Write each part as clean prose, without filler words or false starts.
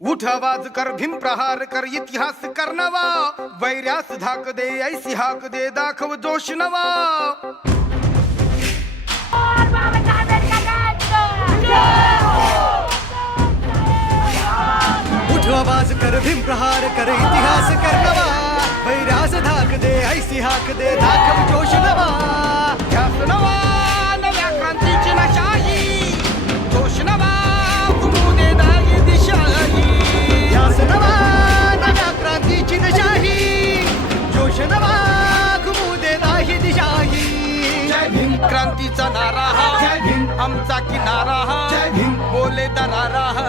उठ आवाज कर भीम प्रहार कर इतिहास कर नवा वैर्यास धाक दे ऐसी हाक दे दाखव जोश नवा उठ आवाज कर भीम प्रहार कर इतिहास कर नवा वैर्यास धाक दे ऐसी हाक दे दाखव जोश नवा ध्यास नवा नव्या क्रांतीची नशाही जोश नवा कुमुदे दागी दिशाही ध्यास नवा नव्या क्रांतीची नशाही जोश नवा घुमू दे नाही दिशाही जय भीम क्रांतीचा नारा हा जय भीम आमचा किनारा हा जय भीम बोले दरारा हा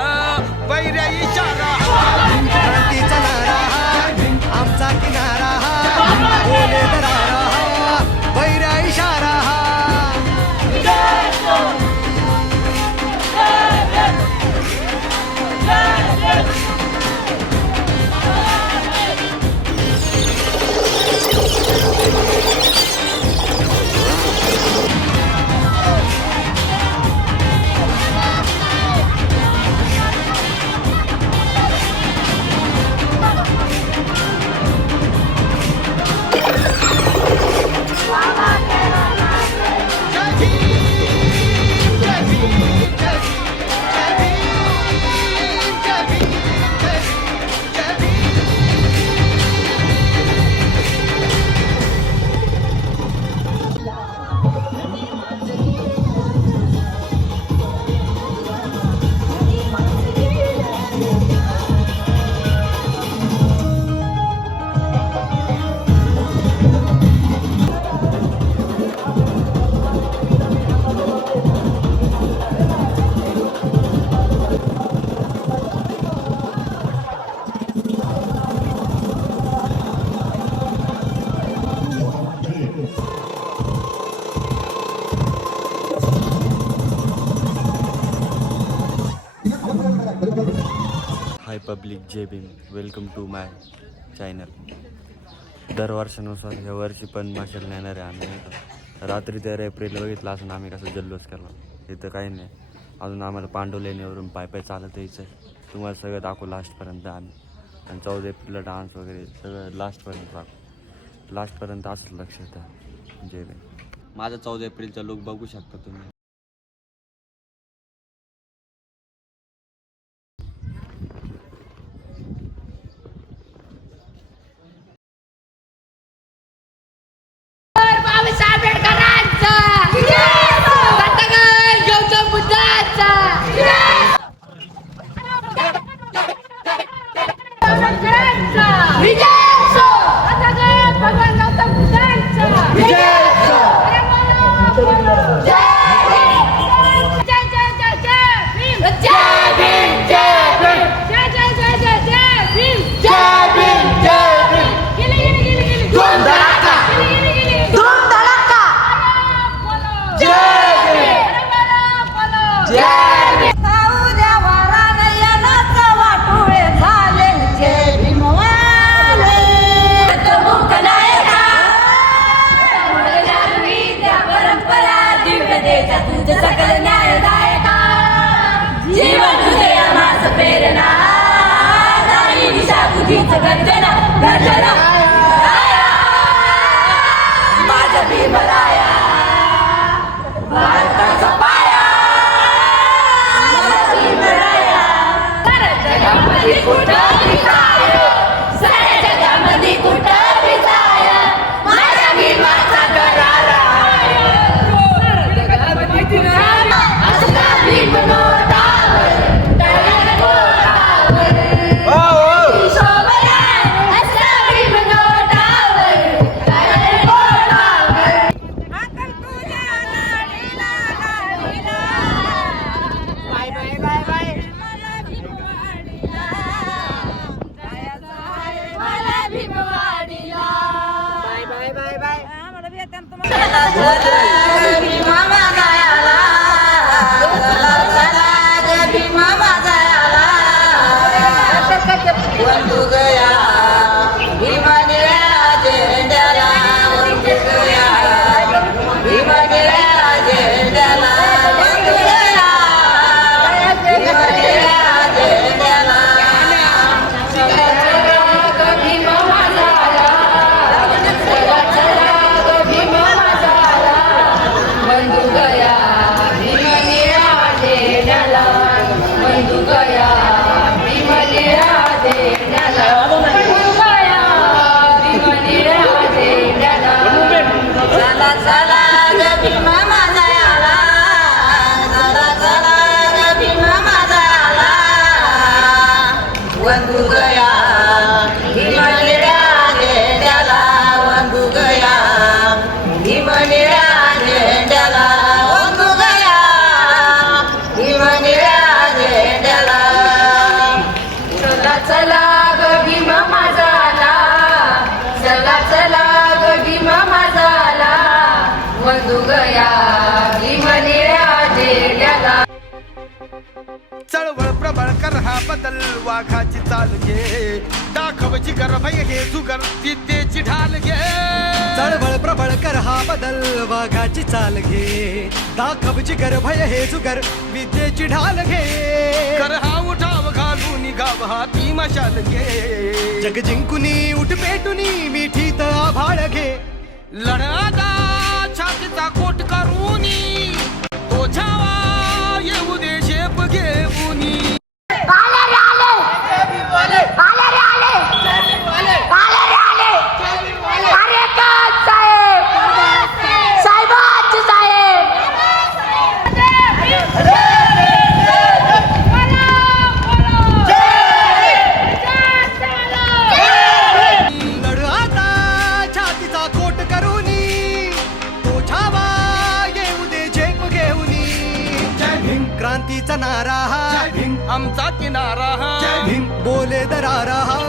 वैर्या इशारा हा क्रांतीचा नारा आमचा किनारा बोले दरारा वैरा इशारा हाय पब्लिक, जय Bhim. Welcome to my channel. दरवर्षानुसार ह्या वर्षी पण माशाला नेणार आहे आम्ही. नाही का रात्री 13 एप्रिल बघितला असून आम्ही कसं जल्लोष केला. इथं काही नाही, अजून आम्हाला पांडवलेण्यावरून पाय चालत यायचं आहे. तुम्हाला सगळं दाखवू लास्टपर्यंत आम्ही. आणि 14 एप्रिलला डान्स वगैरे सगळं लास्टपर्यंत दाखवू. लास्टपर्यंत असं लक्ष येतं. जय भीम. माझा 14 एप्रिलचा लुक बघू शकता तुम्ही. भगवान गौतम बुद्धांचा माझा भीमराया भारताचा पाया माझा भीमराया साऱ्या जगामध्ये कुठं बी जाय साऱ्या जगामध्ये कुठं बी जाय माझ्या भीमाचा गरारा असला भीम नोटावर तळ्यात कोटावर असला भीम नोटावर तळ्यात कोटावर आकल तुझ्या गाडीला गाडीला बाय बाय बाय बाय मला भीमवाडीला जायचं आहे मला भीमवाडीला बाय बाय बाय बाय आम्हाला बी येतं तुम्हाला भीमा माझा आला चला ग भीमा माझा आला वंदू गया भीमा निळ्या झेंड्याला वंदू गया भीमा निळ्या झेंड्याला वंदू गया भीमा निळ्या झेंड्याला भीमा माझा आला चला ग भीमा माझा आला वंदू गया भीमा निळ्या झेंड्याला वंदू गया भीमा निळ्या झेंड्याला वंदू गया भीमा निळ्या झेंड्याला चला चला ग भीमा माझा आला चला चला ग भीमा माझा आला वंदू गया भीमा निळ्या झेंड्याला वंदू गया भीमा निळ्या झेंड्याला वंदू गया भीमा निळ्या झेंड्याला चला चला ग भीमा माझा आला चला चला ग भीमा माझा आला वंदू गया भीमा निळ्या झेंड्याला चळवळ प्रबळ कर हा बदल वाघाची चाल घे दाखव जिगर भय हे जुगर विद्येची ढाल घे चळवळ प्रबळ कर हा बदल वाघाची चाल घे दाखव जिगर भय हे जुगर विद्येची ढाल घे कर हा उठाव घालून गाव हा ती मशाल घे जग जिंकुनी उठ पेटुनी मिठीत आभाळ घे लढादा छातीचा कोट करूनी तो छावा येऊ दे शेप घेऊनी लढ आता छातीचा कोट करूनी तो छावा येऊ दे झेप घेऊनी जय भीम क्रांतीचा नारा हा जय भीम आमचा किनारा हा जय भीम बोले दरारा हा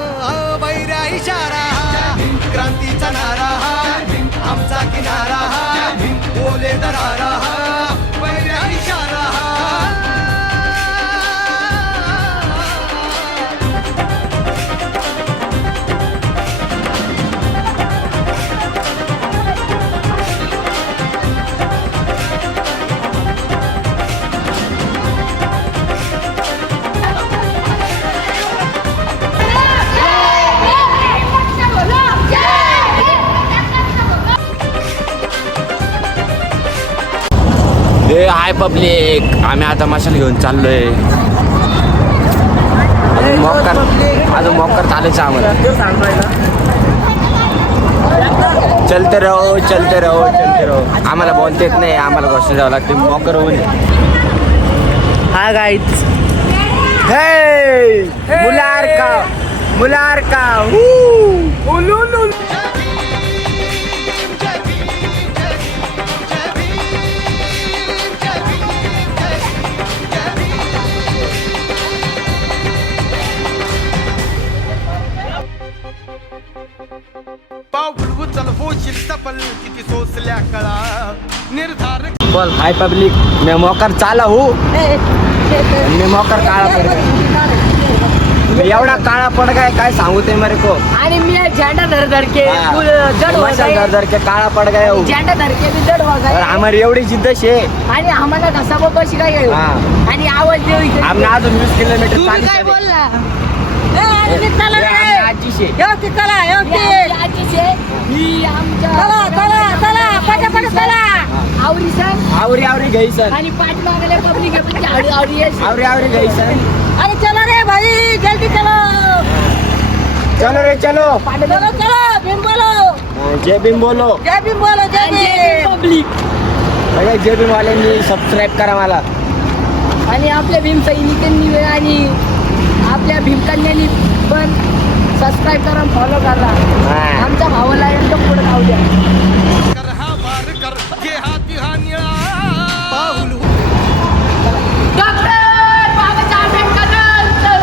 वैऱ्या इशारा हा क्रांतीचा नारा हा जय भीम आमचा किनारा हा जय भीम बोले दरारा हा वैऱ्या इशारा हा हाय पब्लिक, आम्ही आता मशाल घेऊन चाललोय. अजून मॉकर चालायचं आम्हाला. चलते रहो चलते रहो चलते रहो. आम्हाला बोलता येत नाही, आम्हाला गोष्ट द्यावं लागते. मॉकर होऊन हा गाईज मुलार का पाऊल उचल होशील सफल किती सोसल्या कळा निर्धार बोल. हाय पब्लिक, मैं मॉकर चाला हूँ. मैं मॉकर काळा पड़ गया. एवढा काळा पड़ गया काय सांगू ते मेरे को. आणि मी झेंडा धर धर के फुल जड हो मशाल गए. धर धर के काळा पड़ गया हूँ. झेंडा धर के भी जड हो और गए. हमारी एवढी जिद्द शे. आणि आम्हाला घसा बशी काय हा. आणि आवाज देऊ इथे. आम्ही अजून 20 किलोमीटर तुम्ही काय बोलला हे आमच्या आजीशे. आवरी आवरी गई सर. आणि पाठीमागले पब्लिक आवडी आवडी आवरी आवरी गई सर. अरे चलो रे भाई जल्दी चलो चलो रे चलो. चलो चलो भीम बोलो जय भीम बोलो. जय भीम बोलो जय भीम पब्लिक सगळ्या जय भीम वाल्यांनी सबस्क्राईब करा मला. आणि आपल्या भीम सैनिकांनी आणि आपल्या भीमकन्यांनी पण सबस्क्राईब करा फॉलो करा. हा. आमच्या भावाला एकदम पुढे जाऊ द्या. कर हा वार कर घे हाती हा निळा पाऊल डॉक्टर बाबासाहेब आंबेडकरांचं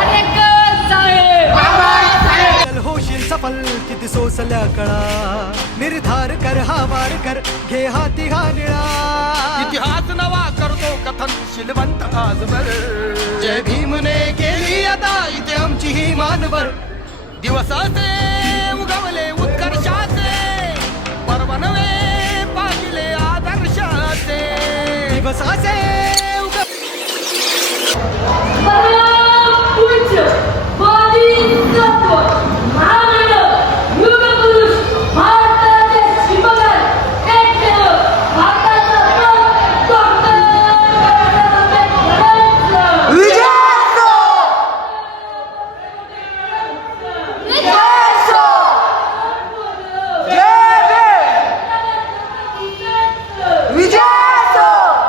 अरे साहेब चल होशील सफल किती सोसल्या कळा निर्धार कर हा वार कर घे हाती हा निळा इतिहास नवा करतो कथन शिलवंत आजवर जय भीमने केली आता इथे आमची ही मानवर दिवसाचे उगवले उत्कर्षाचे पर्व नवे पाहिले आदर्शाचे दिवसाचे पूज्य बोधिसत्व महामानव युगपुरुष भारताचे शिवगण एकमेव भारताचा डॉक्टर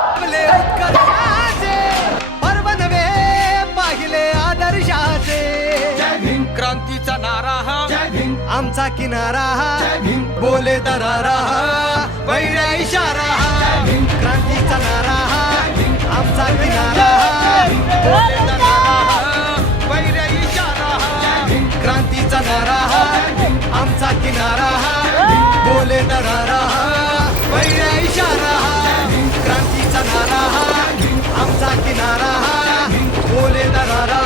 आपले उत्कर्षाचे पर्व नवे पाहिले आदर्शाचे जय भीम क्रांतीचा नारा हा जय भीम आमचा किनारा जय भीम बोले दरारा वैऱ्या इशारा जय भीम क्रांतीचा नारा आमचा किनारा बोले दरारा, वैर्य इशारा क्रांतीचा नारा आमचा किनारा बोले दरारा वैऱ्या इशारा क्रांतीचा नारा आमचा किनारा बोले दरारा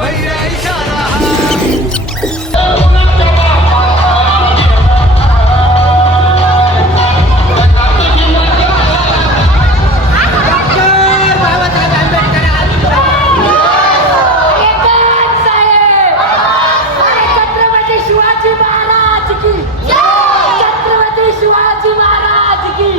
वैऱ्या इशारा छत्रपती शिवाजी महाराज की छत्रपती शिवाजी महाराज की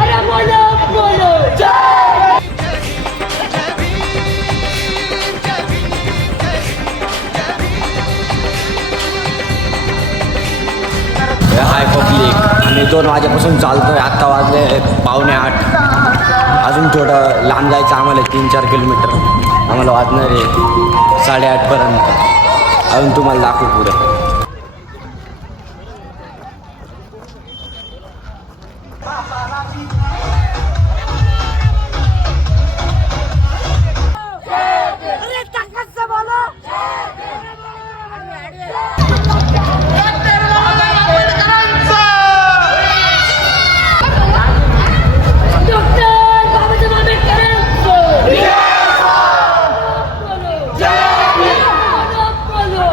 अरे बोलो बोलो हाय पब्लिक. आम्ही 2 वाजेपासून चालतोय. आत्ता वाजले 7:45. अजून थोडं लांब जायचं आम्हाला 3-4 किलोमीटर. आम्हाला वाजणार आहे 8:30 पर्यंत. अजून तुम्हाला दाखवू पुढे. अरे ताकद से बोलो डॉक्टर बाबासाहेब आंबेडकरांचं बोलो जय बोलो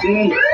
Sim.